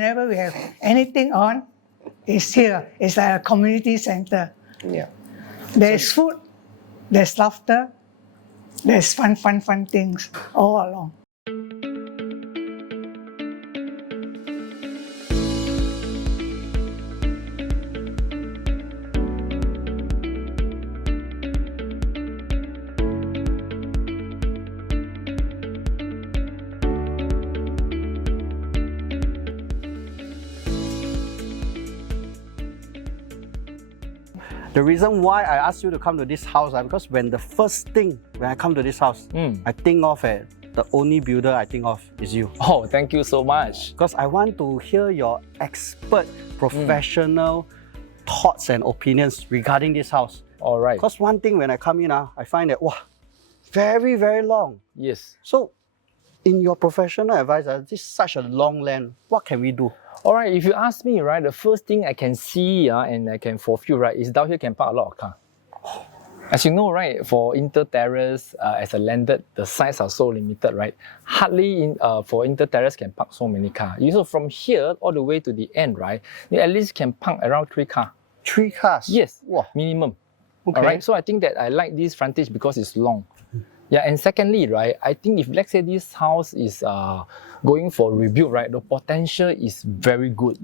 Whenever we have anything on, it's here. It's like a community center. Yeah. There's food, there's laughter, there's fun things all along. The reason why I asked you to come to this house, because when I come to this house, I think of it, the only builder I think of is you. Oh, thank you so much. Because I want to hear your expert, professional thoughts and opinions regarding this house. All right. Because one thing when I come in, I find that, wow, very, very long. Yes. So, in your professional advice, this is such a long land. What can we do? All right, if you ask me, right, the first thing I can see and I can fulfill, right, is down here can park a lot of cars. As you know, right, for Inter Terrace, as a landed, the sites are so limited, right? Hardly for Inter Terrace can park so many cars. So from here all the way to the end, right, you at least can park around 3 cars. 3 cars? Yes, wow. Minimum. Okay. All right, so I think that I like this frontage because it's long. Yeah, and secondly, right, I think if let's say this house is going for rebuild, right, the potential is very good.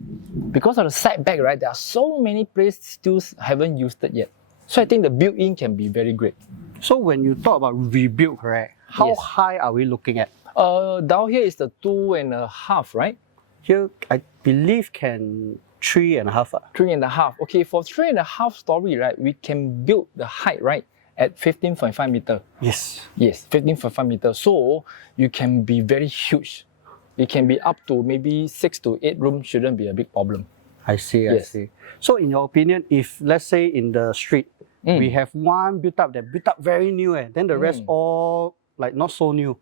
Because of the setback, right, there are so many places still haven't used it yet. So I think the built-in can be very great. So when you talk about rebuild, correct, how Yes. high are we looking at? Down here is the 2.5, right? Here, I believe can 3.5. 3.5. Okay, for 3.5 story, right, we can build the height, right, at 15.5 meter. Yes. Yes, 15.5 meters. So you can be very huge. It can be up to maybe 6 to 8 rooms, shouldn't be a big problem. I see, Yes. I see. So in your opinion, if let's say in the street, we have one built up very new, then the rest all like not so new,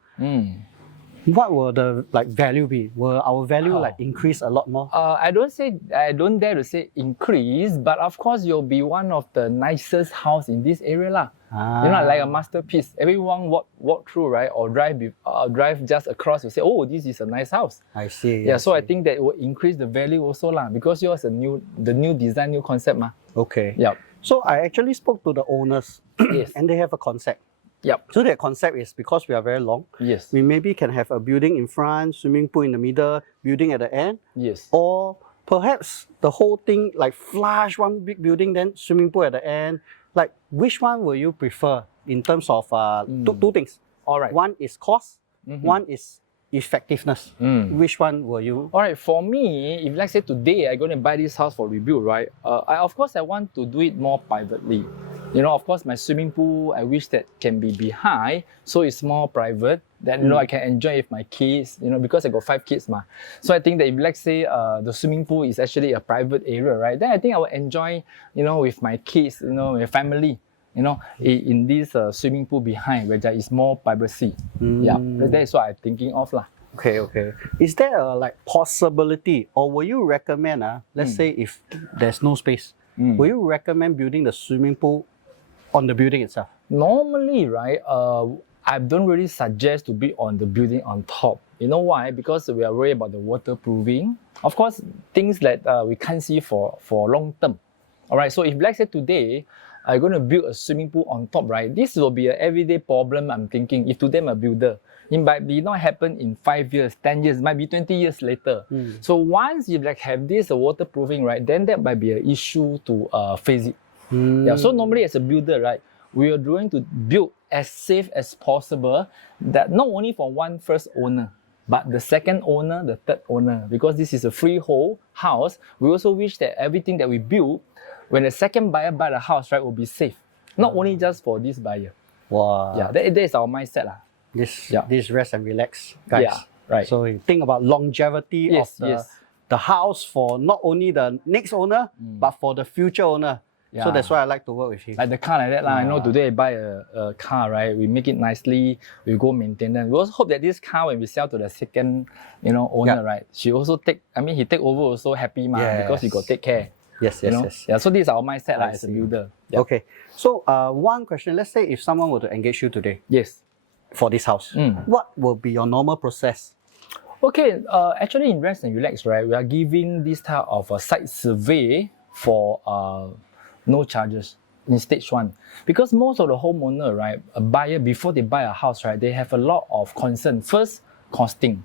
what will the value be? Will our value increase a lot more? I don't dare to say increase, but of course you'll be one of the nicest house in this area lah. You know, like a masterpiece. Everyone walk through, right, or drive just across. You say, oh, this is a nice house. I see. Yeah, so I think that will increase the value also lah, because yours the new design, new concept ma. Okay. Yep. So I actually spoke to the owners, Yes. and they have a concept. Yep. So their concept is because we are very long, Yes. we maybe can have a building in front, swimming pool in the middle, building at the end, Yes. or perhaps the whole thing like flush one big building, then swimming pool at the end. Like, which one will you prefer in terms of two things? All right. One is cost, one is effectiveness. Which one will you? All right, for me, if let's say today I'm going to buy this house for rebuild, right? Of course, I want to do it more privately. You know, of course, my swimming pool, I wish that can be behind, so it's more private. Then, you know, I can enjoy with my kids, you know, because I got 5 kids, ma. So I think that if, let's say, the swimming pool is actually a private area, right? Then I think I will enjoy, you know, with my kids, you know, my family, you know, in this swimming pool behind where there is more privacy. Yeah, that is what I'm thinking of lah. Okay, okay. Is there a possibility, or will you recommend, let's say if there's no space, will you recommend building the swimming pool on the building itself? Normally, right, I don't really suggest to be on the building on top. You know why? Because we are worried about the waterproofing. Of course, things that we can't see for long term. All right, so if let's say today, I'm going to build a swimming pool on top, right? This will be an everyday problem, I'm thinking. If today I'm a builder, it might be not happen in 5 years, 10 years, might be 20 years later. So once you have this waterproofing, right, then that might be an issue to face it. Yeah, so normally as a builder, right, we are going to build as safe as possible, that not only for one first owner, but the second owner, the third owner, because this is a freehold house. We also wish that everything that we build, when the second buyer buy the house, right, will be safe. Not only just for this buyer. Wow. Yeah, that is our mindset lah. This rest and relax, guys. Yeah, right. So you think about longevity of the house for not only the next owner, but for the future owner. So that's why I like to work with him. Like the car like that lah. I know today I buy a car, right? We make it nicely. We go maintenance. We also hope that this car, when we sell to the second, owner, right? She also he take over also happy because he got take care. Yes. Yeah. So this is our mindset as a builder. Yeah. Okay. So one question. Let's say if someone were to engage you today. Yes. For this house, what will be your normal process? Okay, actually in Rest and Relax, right, we are giving this type of a site survey for no charges in stage 1. Because most of the homeowner, right, a buyer, before they buy a house, right, they have a lot of concern. First, costing.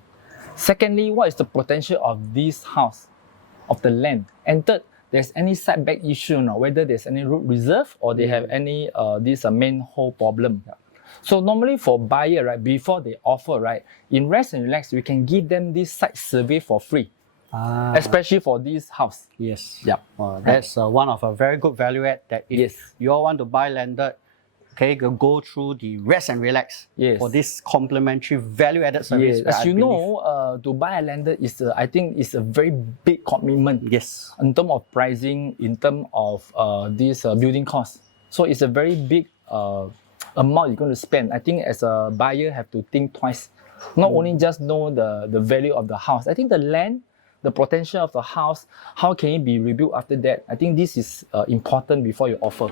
Secondly, what is the potential of this house, of the land? And third, there's any setback issue or not, whether there's any root reserve or they have any this manhole problem. So normally for buyer, right, before they offer, right, in Rest and Relax, we can give them this site survey for free, especially for this house. Yes. Yeah. That's one of a very good value add that if Yes. you all want to buy landed, okay, go through the Rest and Relax Yes. for this complimentary value added service. Yes. that As I you believe- know, to buy a landed is, I think, is a very big commitment. Yes. In terms of pricing, in terms of this building cost. So it's a very big amount you're going to spend. I think as a buyer have to think twice. Not only just know the value of the house. I think the land, the potential of the house, how can it be rebuilt after that? I think this is important before you offer.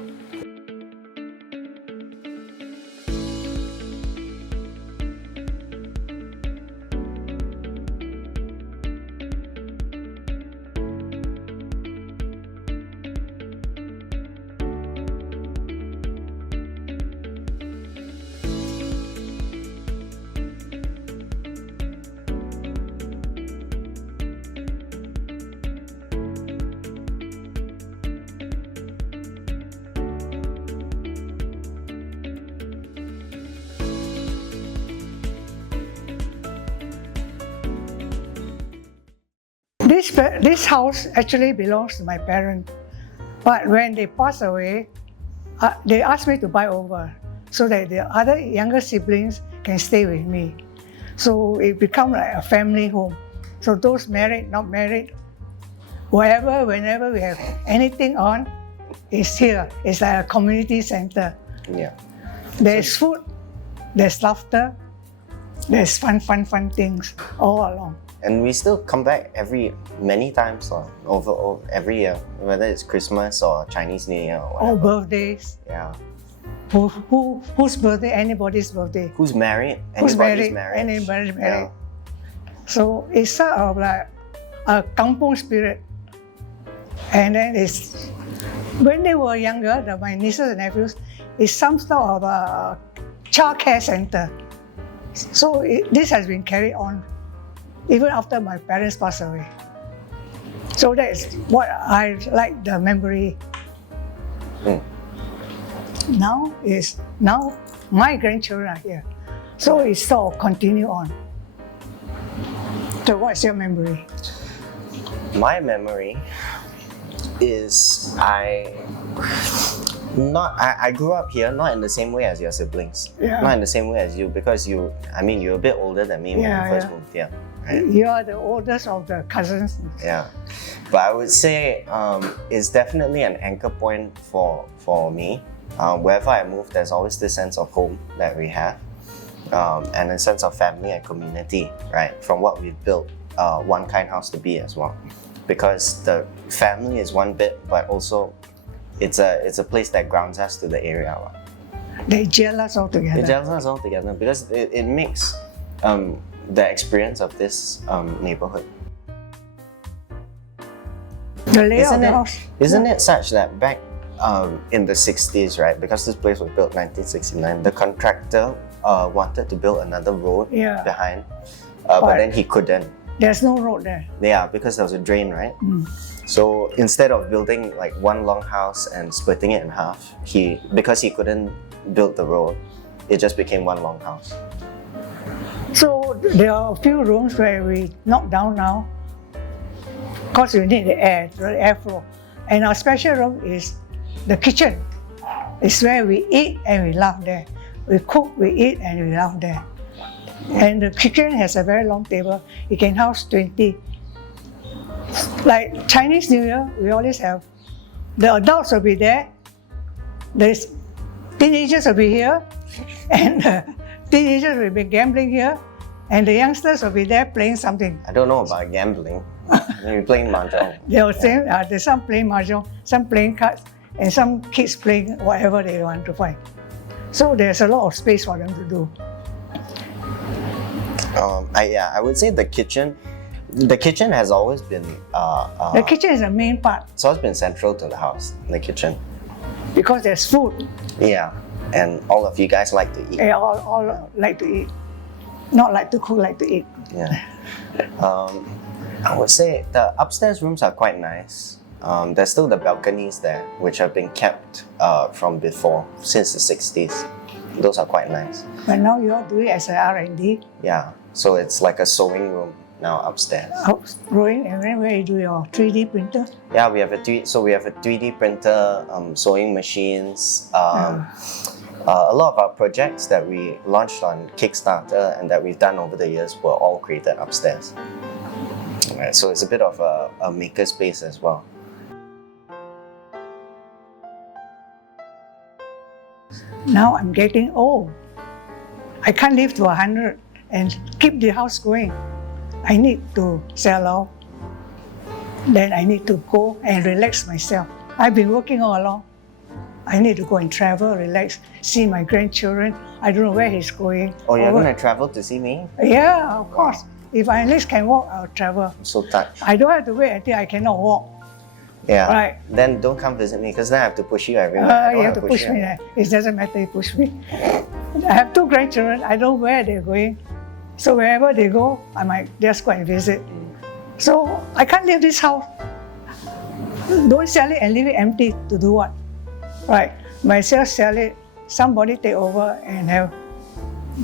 This house actually belongs to my parents, but when they passed away, they asked me to buy over so that the other younger siblings can stay with me. So it become like a family home. So those married, not married, wherever, whenever we have anything on, it's here. It's like a community center. Yeah. There's food, there's laughter, there's fun things all along. And we still come back many times over every year, whether it's Christmas or Chinese New Year or All whatever. birthdays. Yeah. Whose birthday? Anybody's birthday. Who's married? Who's Anybody's married? marriage. Anybody's married. Yeah. So it's sort of like a kampung spirit. And then it's, when they were younger, my nieces and nephews, it's some sort of a child care center. So this has been carried on even after my parents passed away. So that's what I like, the memory. Mm. Now my grandchildren are here. So it sort of continue on. So what's your memory? My memory is I grew up here, not in the same way as your siblings. Yeah. Not in the same way as you, because you're a bit older than me when Yeah, you first yeah. moved here. Right? You are the oldest of the cousins. Yeah, but I would say it's definitely an anchor point for me. Wherever I move, there's always this sense of home that we have, and a sense of family and community, right? From what we've built One Kind House to be as well, because the family is one bit, but also it's a place that grounds us to the area. They gel us all together. It gels us all together because it makes the experience of this neighborhood. The layout of the house. Isn't it such that back in the 60s, right, because this place was built 1969, the contractor wanted to build another road Yeah. behind, but then he couldn't. There's no road there. Yeah, because there was a drain, right? Mm. So instead of building like one long house and splitting it in half, because he couldn't build the road, it just became one long house. So there are a few rooms where we knock down now because we need the airflow. And our special room is the kitchen. It's where we eat and we laugh there. We cook, we eat, and we laugh there. And the kitchen has a very long table. It can house 20. Like Chinese New Year, we always have, the adults will be there, the teenagers will be here, and the teenagers will be gambling here, and the youngsters will be there playing something. I don't know about gambling. Maybe playing mahjong. They will say, there's some playing mahjong, some playing cards, and some kids playing whatever they want to find. So there's a lot of space for them to do. I would say the kitchen. The kitchen has always been The kitchen is the main part it's always been central to the house. The kitchen, because there's food. yeah, and all of you guys like to eat. They all like to eat. Not like to cook, like to eat. Yeah. I would say the upstairs rooms are quite nice. There's still the balconies there, which have been kept from before, since the 60s. Those are quite nice. But now you all do it as a R&D, Yeah, so it's like a sewing room now upstairs. growing, and then where you do your 3D printer. Yeah, we have a 3D printer, sewing machines. A lot of our projects that we launched on Kickstarter and that we've done over the years were all created upstairs. Right, so it's a bit of a maker space as well. Now I'm getting old. I can't live to 100 and keep the house going. I need to sell out. Then I need to go and relax myself. I've been working all along. I need to go and travel, relax, see my grandchildren. I don't know where he's going. Oh, you're Or going what- to travel to see me? Yeah, of course. If I at least can walk, I'll travel. I'm so touched. I don't have to wait until I cannot walk. Yeah. Right. Then don't come visit me because then I have to push you everywhere. I don't You have wanna to push you. me. It doesn't matter, you push me. I have 2 grandchildren. I don't know where they're going. So wherever they go, I might just go and visit. So I can't leave this house. Don't sell it and leave it empty to do what? Right. Myself sell it, somebody take over and have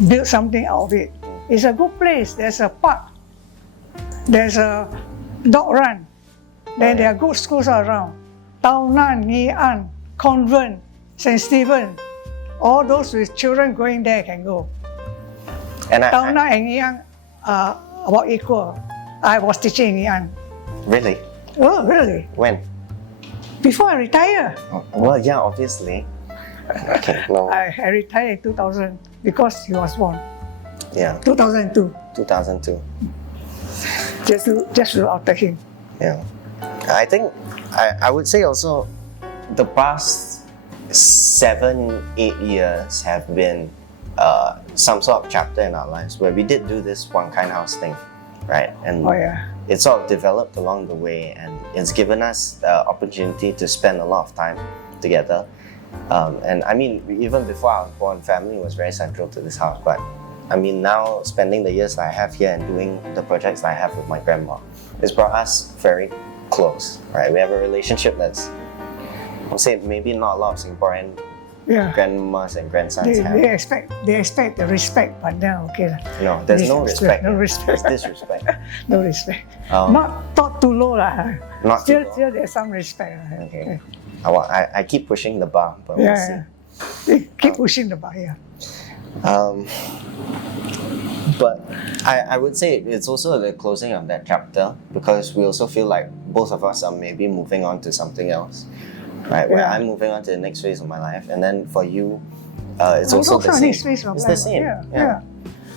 build something out of it. It's a good place. There's a park. There's a dog run. Then there are good schools around. Tao Nan, Nghi An, Convent, St. Stephen. All those with children going there can go. And Tao Nan and Nghi An are about equal. I was teaching in Nghi An. really? Oh, really? When? Before I retire. Well, yeah, obviously. Okay, no. I retired in 2000 because he was born. Yeah, 2002. 2002. Just after him. Yeah. I think I would say also the past 7-8 years have been some sort of chapter in our lives where we did do this one kind house thing, right? And Oh yeah. it sort of developed along the way, and it's given us the opportunity to spend a lot of time together. And I mean, even before I was born, family was very central to this house. But I mean, now spending the years that I have here and doing the projects that I have with my grandma, it's brought us very close, right? We have a relationship that's, I'll say, maybe not a lot of Singaporean Yeah. grandmas and grandsons They have. expect the respect, but now okay lah. No, there's no respect. No respect. There's disrespect. No respect. Um, Not thought too low lah. Not too low. Still there's some respect. lah. Okay. I keep pushing the bar, but we'll see. Yeah. They keep pushing the bar. Yeah. But I would say it's also the closing of that chapter because we also feel like both of us are maybe moving on to something else, right? Where Yeah. I'm moving on to the next phase of my life, and then for you, it's also the a same. next phase of It's life. the same. Yeah.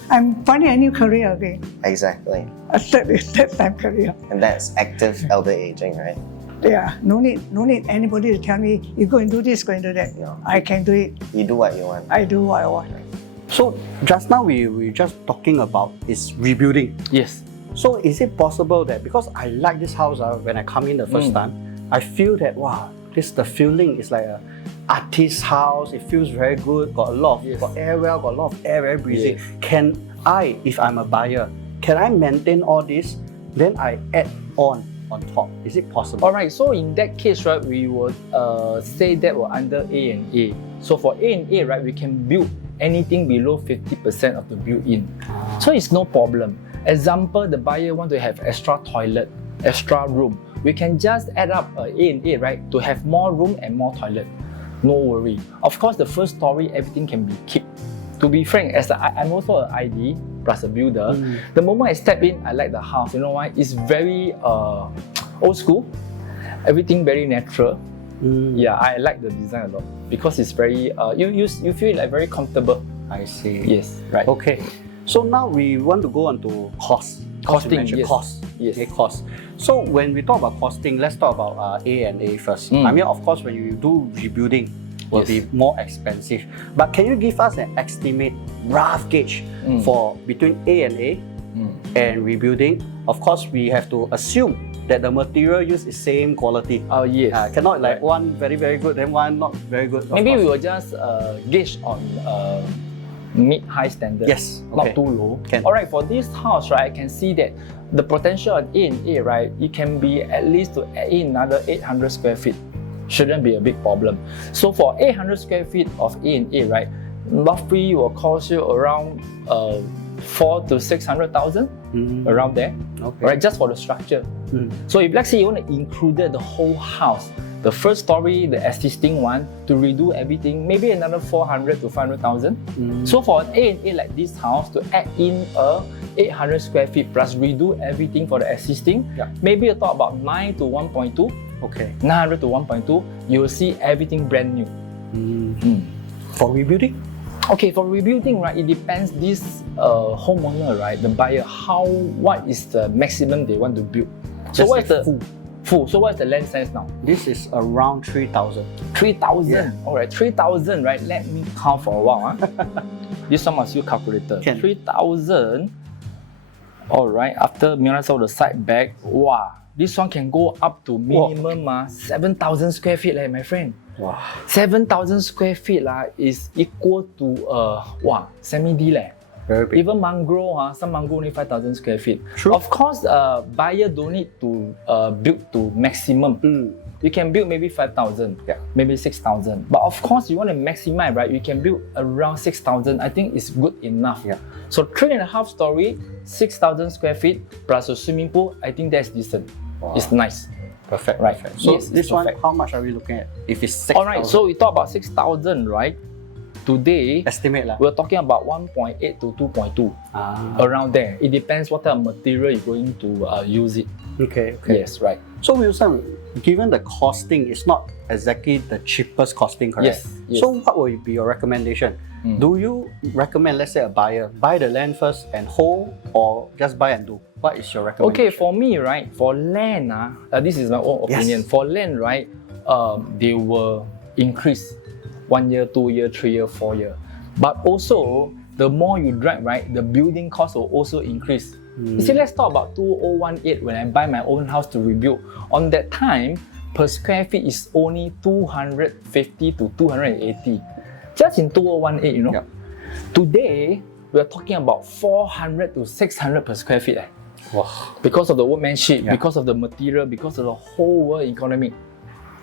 I'm finding a new career again. Exactly, A third time career. and that's active elder aging, right? Yeah. No need anybody to tell me you go and do this, go and do that. No. I can do it. You do what you want. I do what I want. So just now we just talking about is rebuilding. Yes. So is it possible that because I like this house when I come in the first time, I feel that wow, the feeling is like a artist house. It feels very good. Got a lot of got air well, got a lot of air, very breezy. Yes. Can I, if I'm a buyer, can I maintain all this? Then I add on top. Is it possible? All right. So in that case, right, we would say that we're under A and A. So for A and A, right, we can build anything below 50% of the built-in. So it's no problem. Example, the buyer want to have extra toilet, extra room. We can just add up A and A, right, to have more room and more toilet. No worry. Of course, the first story, everything can be kept. To be frank, I'm also an ID plus a builder. The moment I step in, I like the house. You know why? It's very old school. Everything very natural. Yeah, I like the design a lot because it's very you feel like very comfortable. I see. Yes, right. Okay. So now we want to go on to cost. Costing, Yes. Cost. Yes. Okay, cost. So when we talk about costing, let's talk about A and A first. Mm. I mean, of course, when you do rebuilding, will Yes. be more expensive. But can you give us an estimate, rough gauge for between A and A and rebuilding? Of course, we have to assume that the material used is same quality. Oh yes. Cannot like Right. one very very good, then one not very good. of Maybe we course. will just gauge on mid-high standard. Yes, okay. Not too low. Can. All right, for this house, right, I can see that the potential on A and A, right, it can be at least to add in another 800 square feet. Shouldn't be a big problem. So for 800 square feet of A and A, right, roughly will cost you around 4 to 600,000 around there. Okay. Right, just for the structure. So if let's say you want to include the whole house, the first story, the existing one, to redo everything, maybe another 400 to 500,000. So for an A and A like this house, to add in a 800 square feet plus redo everything for the existing, maybe you talk about 9 to 1.2, Okay. 900 to 1.2, you will see everything brand new. For rebuilding? Okay, for rebuilding, right, it depends this homeowner, right, the buyer, what is the maximum they want to build. So Let's what is say the full? So what is the land size now? This is around 3,000. 3,000. Yeah. All right, 3,000, right? Let me count for a while. This one must use calculator. Can. 3,000. All right, after minus all the side back, wow, this one can go up to minimum 7,000 square feet, my friend. Wow. 7,000 square feet is equal to semi-D Very big. Even mangrove, some mangrove only 5,000 square feet. True. Of course, buyer don't need to build to maximum. You can build maybe 5,000, maybe 6,000. But of course, you want to maximize, right? You can build around 6,000. I think it's good enough. Yeah. So 3.5 story, 6,000 square feet plus a swimming pool. I think that's decent. Wow. It's nice. Perfect. Right. Perfect. So Yes, this it's one, perfect. how much are we looking at? If it's 6,000. All right. So we talk about 6,000, right? Today, estimate lah. we're talking about 1.8 to 2.2. Around there. It depends what type of material you're going to use it. Okay. Yes, right. So Wilson, given the costing is not exactly the cheapest costing, correct? Yes. So what will be your recommendation? Do you recommend, let's say, a buyer buy the land first and hold, or just buy and do? What is your recommendation? Okay, for me, right, for land, this is my own opinion. Yes. For land, right, they will increase 1 year, 2 year, 3 year, 4 year. But also, the more you drag, right, the building cost will also increase. You see, let's talk about 2018 when I buy my own house to rebuild. On that time, per square feet is only 250 to 280. Just in 2018, you know. Yep. Today, we're talking about 400 to 600 per square feet. Wow. Because of the workmanship, because of the material, because of the whole world economic.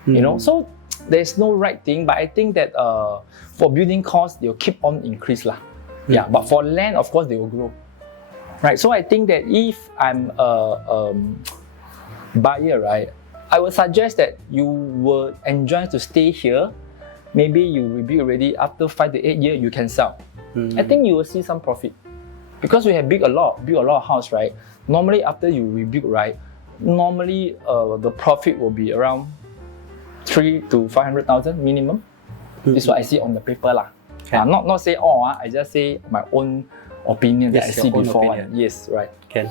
You know, so there's no right thing, but I think that for building costs, they'll keep on increase lah. Yeah, but for land, of course, they will grow. Right, so I think that if I'm a buyer, right, I would suggest that you will enjoy to stay here. Maybe you rebuild already, after 5 to 8 years, you can sell. I think you will see some profit. Because we have built a lot of house, right? Normally after you rebuild, right, normally the profit will be around 3 to 500,000 minimum. This is what I see on the paper lah. Not say all, I just say my own opinion that I Yes, see your own before. opinion. Yes, right. Can.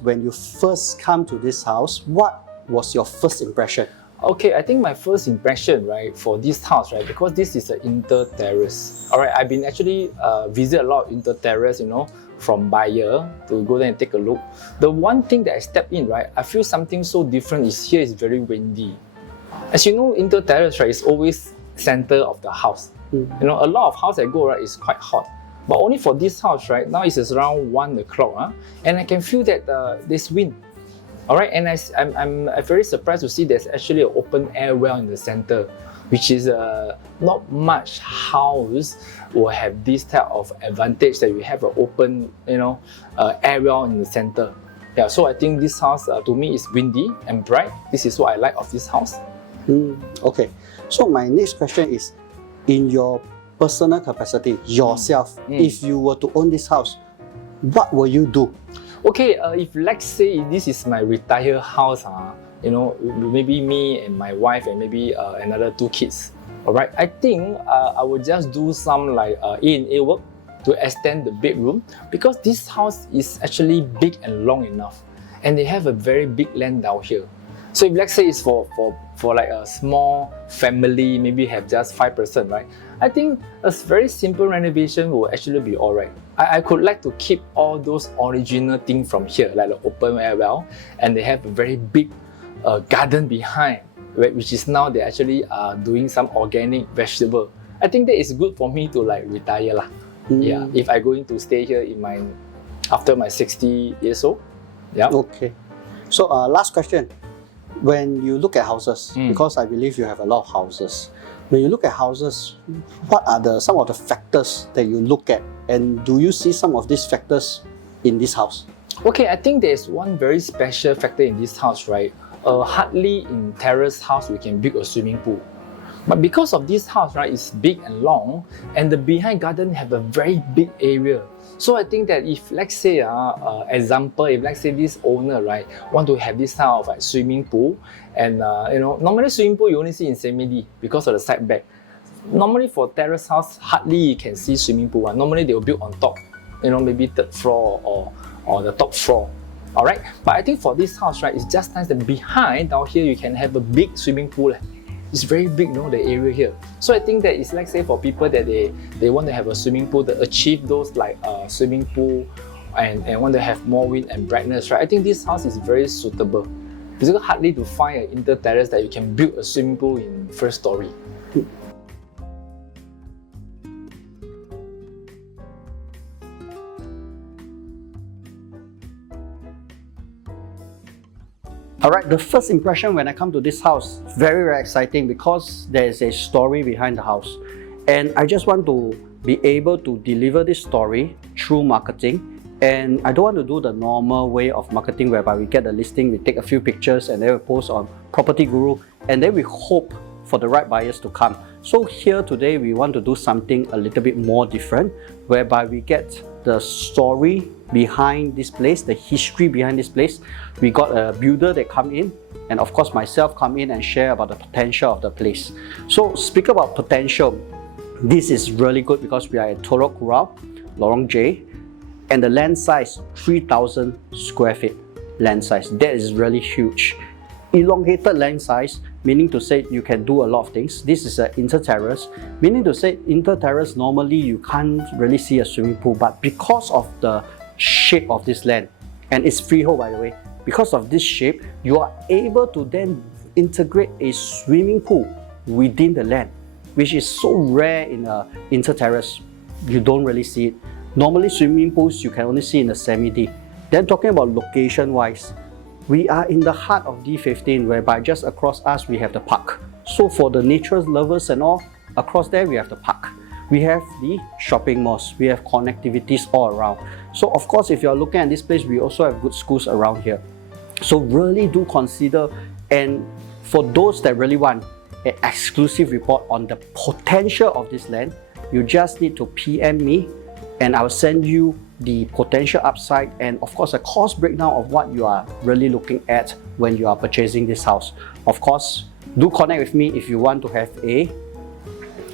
When you first come to this house, what was your first impression? Okay, I think my first impression, right, for this house, right, because this is an inter-terrace. All right, I've been actually visit a lot of inter-terrace, you know, from buyer to go there and take a look. The one thing that I step in, right, I feel something so different is here is very windy. As you know, inter-terrace, right, is always center of the house. You know, a lot of house I go, right, is quite hot. But only for this house, right, now it's around 1 o'clock, and I can feel that there's wind. All right, and I'm very surprised to see there's actually an open air well in the center, which is not much house will have this type of advantage that we have an open, you know, air well in the center. Yeah, so I think this house to me is windy and bright. This is what I like of this house. Okay, so my next question is, in your personal capacity, yourself, if you were to own this house, what will you do? Okay, if let's say this is my retired house, you know, maybe me and my wife and maybe another 2 kids. All right, I think I will just do some like A&A work to extend the bedroom, because this house is actually big and long enough, and they have a very big land down here. So if let's say it's for like a small family, maybe have just 5%, right? I think a very simple renovation will actually be alright. I could like to keep all those original things from here, like the open air well, and they have a very big garden behind, which is now they actually are doing some organic vegetable. I think that is good for me to like retire lah. Yeah, if I going to stay here after my 60 years old. Yeah. Okay. So last question. When you look at houses, because I believe you have a lot of houses, when you look at houses, what are some of the factors that you look at, and do you see some of these factors in this house? Okay, I think there's one very special factor in this house, right? Hardly in terrace house we can build a swimming pool. But because of this house, right, it's big and long, and the behind garden have a very big area. So I think that if, let's say, example, if let's say this owner, right, want to have this type of like swimming pool, and normally swimming pool you only see in semi-D because of the side back. Normally for terrace house, hardly you can see swimming pool. Normally they will build on top, maybe third floor or the top floor. Alright, but I think for this house, right, it's just nice that behind down here you can have a big swimming pool. It's very big, the area here. So I think that it's like say for people that they want to have a swimming pool to achieve those like swimming pool and want to have more wind and brightness, right? I think this house is very suitable. It's hardly to find an inter-terrace that you can build a swimming pool in first story. Alright, the first impression when I come to this house, very, very exciting because there is a story behind the house. And I just want to be able to deliver this story through marketing. And I don't want to do the normal way of marketing whereby we get the listing, we take a few pictures and then we post on Property Guru, and then we hope for the right buyers to come. So here today we want to do something a little bit more different, whereby we get the story behind this place, the history behind this place. We got a builder that come in, and of course myself come in and share about the potential of the place. So speak about potential, this is really good because we are at Telok Kurau, Lorong J, and the land size 3,000 square feet land size. That is really huge. Elongated land size, meaning to say you can do a lot of things. This is an inter-terrace, meaning to say inter-terrace normally you can't really see a swimming pool, but because of the shape of this land, and it's freehold by the way, because of this shape, you are able to then integrate a swimming pool within the land, which is so rare in an inter-terrace. You don't really see it. Normally swimming pools you can only see in the semi-D. Then talking about location-wise, we are in the heart of D15, whereby just across us we have the park. So for the nature lovers and all, across there we have the park. We have the shopping malls, we have connectivities all around. So of course if you're looking at this place, we also have good schools around here. So really do consider, and for those that really want an exclusive report on the potential of this land, you just need to PM me and I'll send you the potential upside and of course a cost breakdown of what you are really looking at when you are purchasing this house. Of course, do connect with me if you want to have a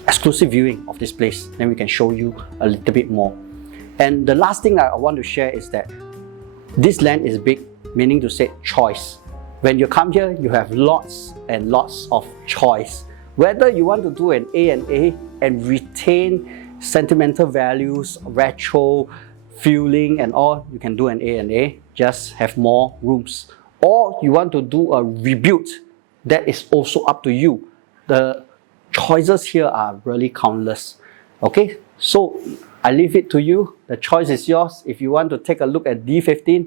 exclusive viewing of this place, then we can show you a little bit more. And the last thing I want to share is that this land is big, meaning to say choice. When you come here, you have lots and lots of choice. Whether you want to do an A&A and retain sentimental values, retro feeling and all, you can do an A&A, just have more rooms. Or you want to do a rebuild, that is also up to you. The choices here are really countless. Okay, so I leave it to you. The choice is yours. If you want to take a look at D15,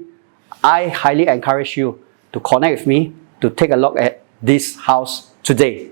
I highly encourage you to connect with me to take a look at this house today.